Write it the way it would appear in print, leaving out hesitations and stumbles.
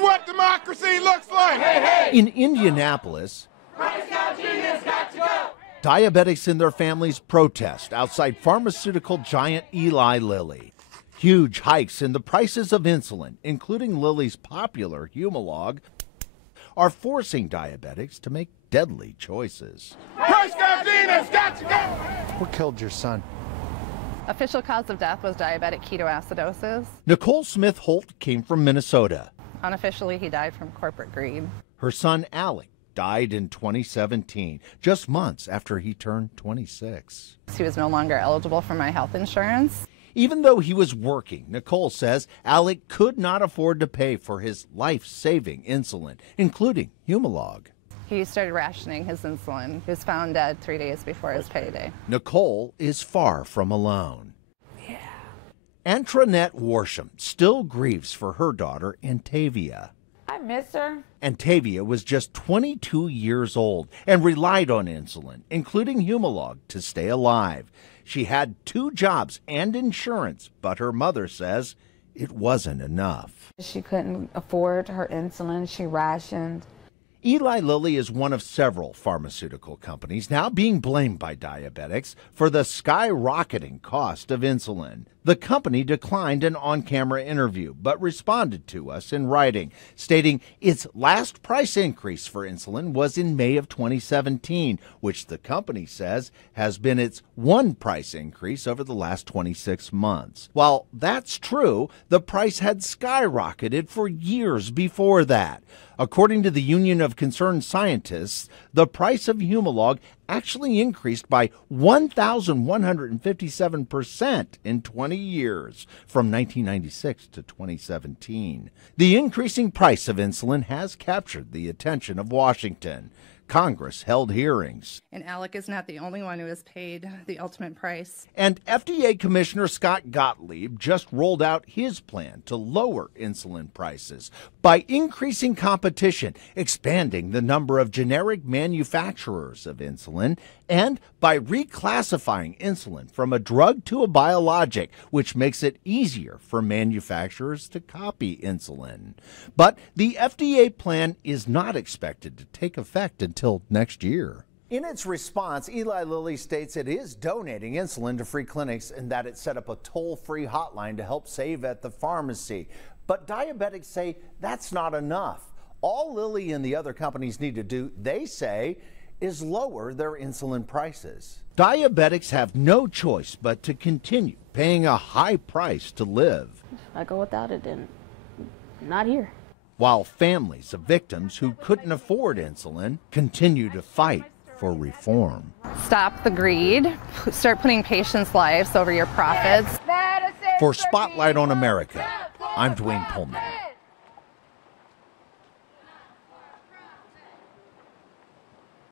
is what democracy looks like. Hey, hey. In Indianapolis, diabetics and their families protest outside pharmaceutical giant Eli Lilly. Huge hikes in the prices of insulin, including Lilly's popular Humalog, are forcing diabetics to make deadly choices. Price gouging has got to go! What killed your son? Official cause of death was diabetic ketoacidosis. Nicole Smith-Holt came from Minnesota. Unofficially, he died from corporate greed. Her son, Alec, died in 2017, just months after he turned 26. He was no longer eligible for my health insurance. Even though he was working, Nicole says Alec could not afford to pay for his life-saving insulin, including Humalog. He started rationing his insulin. He was found dead 3 days before his payday. Nicole is far from alone. Yeah. Antronette Worsham still grieves for her daughter, Antavia. I miss her. Antavia was just 22 years old and relied on insulin, including Humalog, to stay alive. She had 2 jobs and insurance, but her mother says it wasn't enough. She couldn't afford her insulin. She rationed. Eli Lilly is one of several pharmaceutical companies now being blamed by diabetics for the skyrocketing cost of insulin. The company declined an on-camera interview, but responded to us in writing, stating its last price increase for insulin was in May of 2017, which the company says has been its one price increase over the last 26 months. While that's true, the price had skyrocketed for years before that. According to the Union of Concerned Scientists, the price of Humalog actually increased by 1,157% in 20 years, from 1996 to 2017. The increasing price of insulin has captured the attention of Washington. Congress held hearings. And Alec is not the only one who has paid the ultimate price. And FDA Commissioner Scott Gottlieb just rolled out his plan to lower insulin prices by increasing competition, expanding the number of generic manufacturers of insulin, and by reclassifying insulin from a drug to a biologic, which makes it easier for manufacturers to copy insulin. But the FDA plan is not expected to take effect until next year. In its response, Eli Lilly states it is donating insulin to free clinics and that it set up a toll-free hotline to help save at the pharmacy. But diabetics say that's not enough. All Lilly and the other companies need to do, they say, is lower their insulin prices. Diabetics have no choice but to continue paying a high price to live. If I go without it, then I'm not here. While families of victims who couldn't afford insulin continue to fight for reform. Stop the greed. Start putting patients' lives over your profits. For Spotlight on America, I'm Dwayne Pullman.